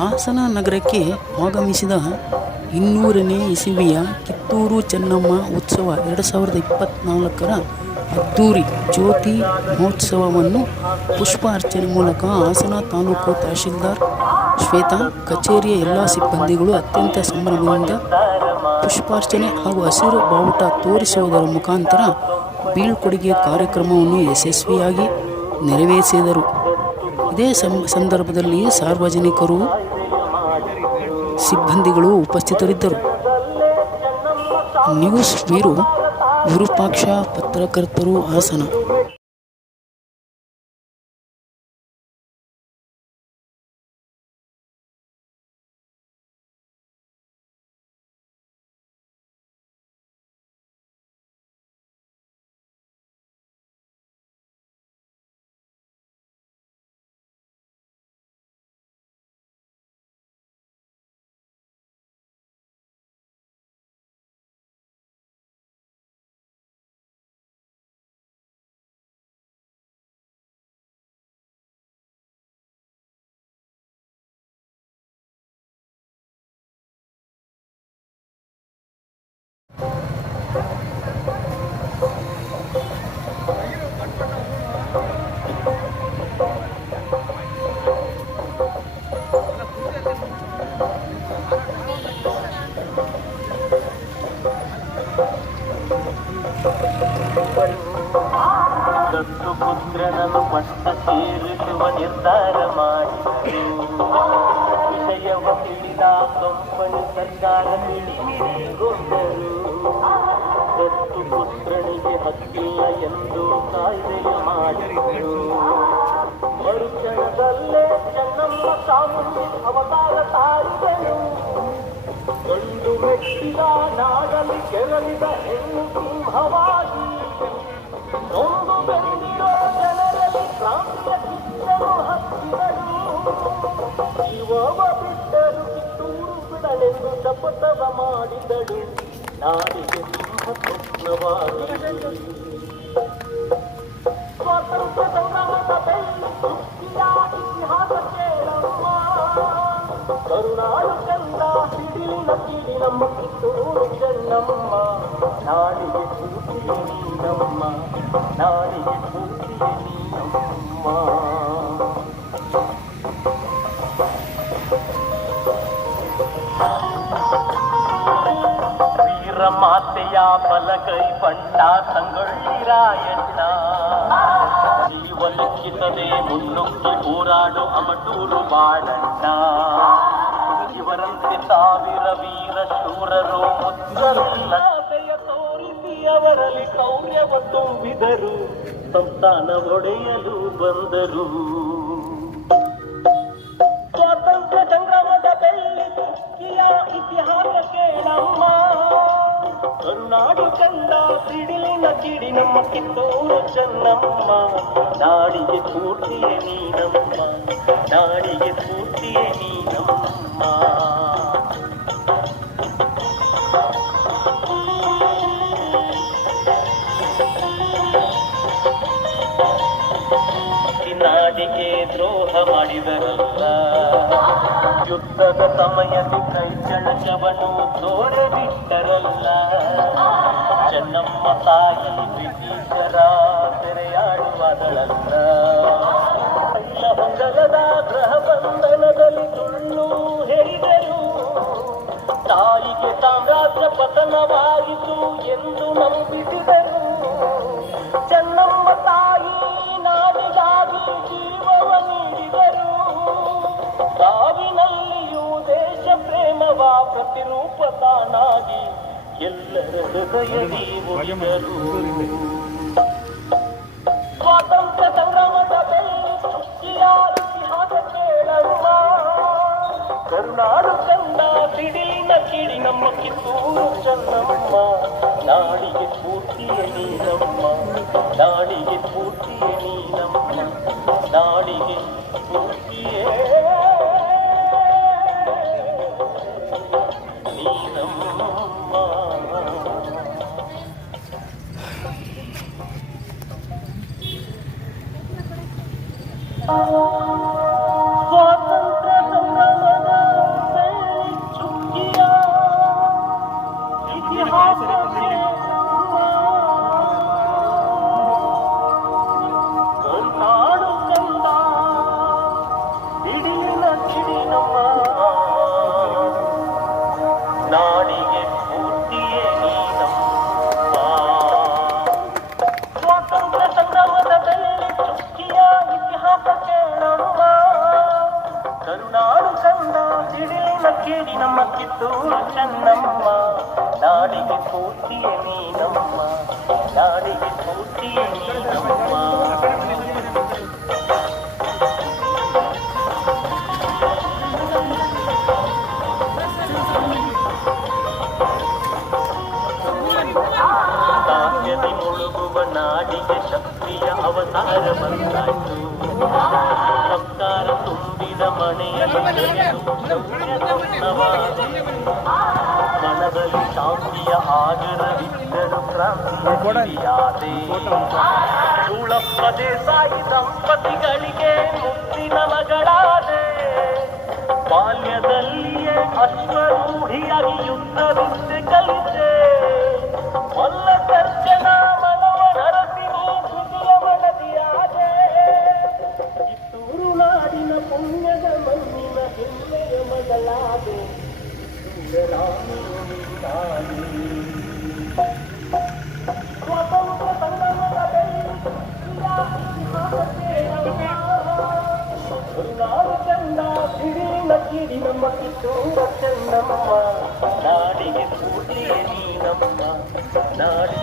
ಹಾಸನ ನಗರಕ್ಕೆ ಆಗಮಿಸಿದ 200ನೇ ಇಸವಿಯ ಕಿತ್ತೂರು ಚೆನ್ನಮ್ಮ ಉತ್ಸವ 2024ರ ಅದ್ದೂರಿ ಜ್ಯೋತಿ ಮಹೋತ್ಸವವನ್ನು ಪುಷ್ಪಾರ್ಚನೆ ಮೂಲಕ ಹಾಸನ ತಾಲೂಕು ತಹಶೀಲ್ದಾರ್ ಶ್ವೇತಾ ಕಚೇರಿಯ ಎಲ್ಲ ಸಿಬ್ಬಂದಿಗಳು ಅತ್ಯಂತ ಸಂಭ್ರಮದಿಂದ ಪುಷ್ಪಾರ್ಚನೆ ಹಾಗೂ ಹಸಿರು ಬಾವುಟ ತೋರಿಸುವುದರ ಮುಖಾಂತರ ಬೀಳ್ಕೊಡುಗೆ ಕಾರ್ಯಕ್ರಮವನ್ನು ಯಶಸ್ವಿಯಾಗಿ ನೆರವೇರಿಸಿದರು. ಇದೇ ಸಂದರ್ಭದಲ್ಲಿ ಸಾರ್ವಜನಿಕರು, ಸಿಬ್ಬಂದಿಗಳು ಉಪಸ್ಥಿತರಿದ್ದರು. ನ್ಯೂಸ್ ಬ್ಯೂರೋ ವಿರೂಪಾಕ್ಷ, ಪತ್ರಕರ್ತರು, ಹಾಸನ. ದತ್ತು ಪುತ್ರನನ್ನು ಪಟ್ಟ ಸೇರಿಸುವ ನಿರ್ಧಾರ ಮಾಡಿದರು. ವಿಷಯವ ತಿಳಿದ ಕಂಪನಿ ಸರ್ಕಾರ ತಿಳಿಸಿಕೊಂಡರು. ದತ್ತು ಪುತ್ರನಿಗೆ ಹಕ್ಕಿಲ್ಲ ಎಂದು ಕಾಯ್ದೆಯ ಮಾಡಿದರು. ಮರುಕ್ಷಣದಲ್ಲೇ ಚೆನ್ನಮ್ಮ ಚಾಮುಂಡಿ ಅವತಾರ ತಾಳಿದನು. ಗಂಡು ಮೆಟ್ಟಿದ ನಾಡಲಿ ಕೆರಳಿದ ಹೆಣ್ಣು ಸಿಂಹವಾಗಿ ನೊಂದು ಬೆಂದಿರೋ ಜನರಲ್ಲಿ ಕ್ರಾಂತಿಯ ಕಿಚ್ಚರು ಹತ್ತಿದರು. ಜೀವವ ಬಿಟ್ಟರು, ಕಿತ್ತೂರು ಬಿಡಲೆಂದು ಶಪಥವ ಮಾಡಿದಳು. ನಾಡಿಗೆ ಸಿಂಹ ಸ್ವಪ್ನವಾಯಿತು. ಸ್ವಾತಂತ್ರ್ಯ ಸಂಗ್ರಾಮದ ಬೆಳ್ಳಿ ಕುಸ್ತಿಯ ಇತಿಹಾಸ ಕೇಳಮ್ಮ. ಕರುನಾಡು ಚಂದ ಸಿಡಿಲಿನ ಕಿಡಿ ನಮ್ಮ ಕಿತ್ತೂರು ಚೆನ್ನಮ್ಮ. ನಾಡಿಗೆ ಸ್ಫೂರ್ತಿಯೇ ನೀನಮ್ಮ, ನಾಡಿಗೆ ಸ್ಫೂರ್ತಿಯೇ ನೀನಮ್ಮ. ವೀರ ಮಾತೆಯ ಬಲಗೈ ಬಂಟ ಸಂಗೊಳ್ಳಿ ರಾಯಣ್ಣ. ಜೀವ ಲೆಕ್ಕಿಸದೆ ಮುನ್ನುಗ್ಗಿ ಹೋರಾಡು ಅಮಟೂರು ಬಾಳಣ್ಣ. ಇವರಂತೆ ಸಾವಿರ ವೀರ ಶೂರರು ಮುಚ್ಚರಿಲ್ಲ ತೋರಿಸಿ ಅವರಲ್ಲಿ ಶೌರ್ಯವ ತುಂಬಿದರು. ಸಂಸ್ಥಾನ ಒಡೆಯಲು ಬಂದರು. ಸ್ವಾತಂತ್ರ್ಯ ಸಂಗ್ರಾಮದ ಬೆಳ್ಳಿ ಕುಸ್ತಿಯ ಇತಿಹಾಸ ಕೇಳಮ್ಮ. ಕರುನಾಡು ಚಂದ ಸಿಡಿಲಿನ ಕಿಡಿ ನಮ್ಮ ಕಿತ್ತೂರು ಚೆನ್ನಮ್ಮ. ನಾಡಿಗೆ ಸ್ಫೂರ್ತಿಯೇ ನೀನಮ್ಮ, ನಾಡಿಗೆ ಸ್ಫೂರ್ತಿಯೇ ನೀನಮ್ಮ. ನಾಡಿಗೆ ದ್ರೋಹ ಮಾಡಿದರಲ್ಲ, ಯುದ್ಧದ ಸಮಯದಲ್ಲಿ ಕೈ ಚಳಕವನ್ನು ತೋರಬಿಟ್ಟರಲ್ಲ. ಚೆನ್ನಮ್ಮ ತಾಯಿ ಬ್ರಿಟಿಷರ ಸೆರೆಯಾಡುವುದಲ್ಲ. ತೈಲ ಹೊಂಗಲದ ಗೃಹ ಬಂಧನದಲ್ಲಿ ಸುಳ್ಳು ಹೇಳಿದರು. ತಾಯಿಗೆ ಸಾಮ್ರಾಜ್ಯ ಪತನವಾಯಿತು ಎಂದು ನಂಬಿಸಿದರು. ಚೆನ್ನಮ್ಮ ತಾಯಿ ನಾಡಿಗಾಗಿ ಜೀವವ ನೀಡಿದರು. ಸಾವಿನಲ್ಲಿಯೂ ದೇಶ ಪ್ರೇಮವ ಪ್ರತಿರೂಪ ತಾನಾಗಿ ಎಲ್ಲರ ಹೃದಯದಿ ಒಲಿದರು. ಸ್ವಾತಂತ್ರ್ಯ ಸಂಗ್ರಾಮದ ಬೆಳ್ಳಿ ಕುಸ್ತಿಯ ಇತಿಹಾಸ ಕೇಳಮ್ಮ. ಕರುನಾಡು ಚಂದ ಸಿಡಿಲಿನ ಕಿಡಿ ನಮ್ಮ ಕಿತ್ತೂರು ಚೆನ್ನಮ್ಮ. ನಾಡಿಗೆ ಸ್ಫೂರ್ತಿಯೇ ನೀನಮ್ಮ, ನಾಡಿಗೆ ಸ್ಫೂರ್ತಿಯೇ ನೀನಮ್ಮ, ನಾಡಿಗೆ ಸ್ಫೂರ್ತಿಯೇ ನೀನಮ್ಮ. ಸ್ವಾತಂತ್ರ್ಯ ಸಂಗ್ರಾಮದ ಕಿಡಿ ನಮ್ಮ ಕಿತ್ತೂರು ಚೆನ್ನಮ್ಮ, ನಾಡಿಗೆ ಸ್ಫೂರ್ತಿಯೇ ನೀನಮ್ಮ, ನಾಡಿಗೆ ಸ್ಫೂರ್ತಿಯೇ ನೀನಮ್ಮ. ಕಾವ್ಯದಿ ಮುಳುಗುವ ನಾಡಿಗೆ ಶಕ್ತಿಯ ಅವತಾರ ಬಂದಾಯ್ತು, ಸಂಸ್ಕಾರ ತುಂಬಿದ ಮನೆಯಲ್ಲಿ ಮನದಲ್ಲಿ ಶಾಂತಿಯ ಆಗರವಿದ್ದರು ಕ್ರಾಂತಿಯಾದೆ. ಚೂಳಪ್ಪ ದೇಸಾಯಿ ದಂಪತಿಗಳಿಗೆ ಮುತ್ತಿನ ಮಗಳಾದೆ, ಬಾಲ್ಯದಲ್ಲಿಯೇ ಅಶ್ವರೂಢಿಯಾಗಿ ಯುದ್ಧ ವಿದ್ಯೆ ಕಲಿತೆ, ಮಲ್ಲ ಸರ್ಜನ ಮನವನರಸಿನಿ ಕೃತಿಯ ಮನದಿಯಾದೆ. ಕಿತ್ತೂರು ನಾಡಿನ ಪುಣ್ಯದ ಮಣ್ಣಿನ ಹೆಮ್ಮೆಯ ಮಗಳಾದೆ, ಸ್ವಾತಂತ್ರ್ಯ ಸಂಗ್ರಾಮದ ನಾಡು ಚಂದ ಸಿಡಿಲಿನ ಕಿಡಿ ನಮ್ಮ ಕಿತ್ತೂರು ಚೆನ್ನಮ್ಮ, ನಾಡಿಗೆ ಸ್ಫೂರ್ತಿಯೇ ನೀನಮ್ಮ, ನಾಡಿ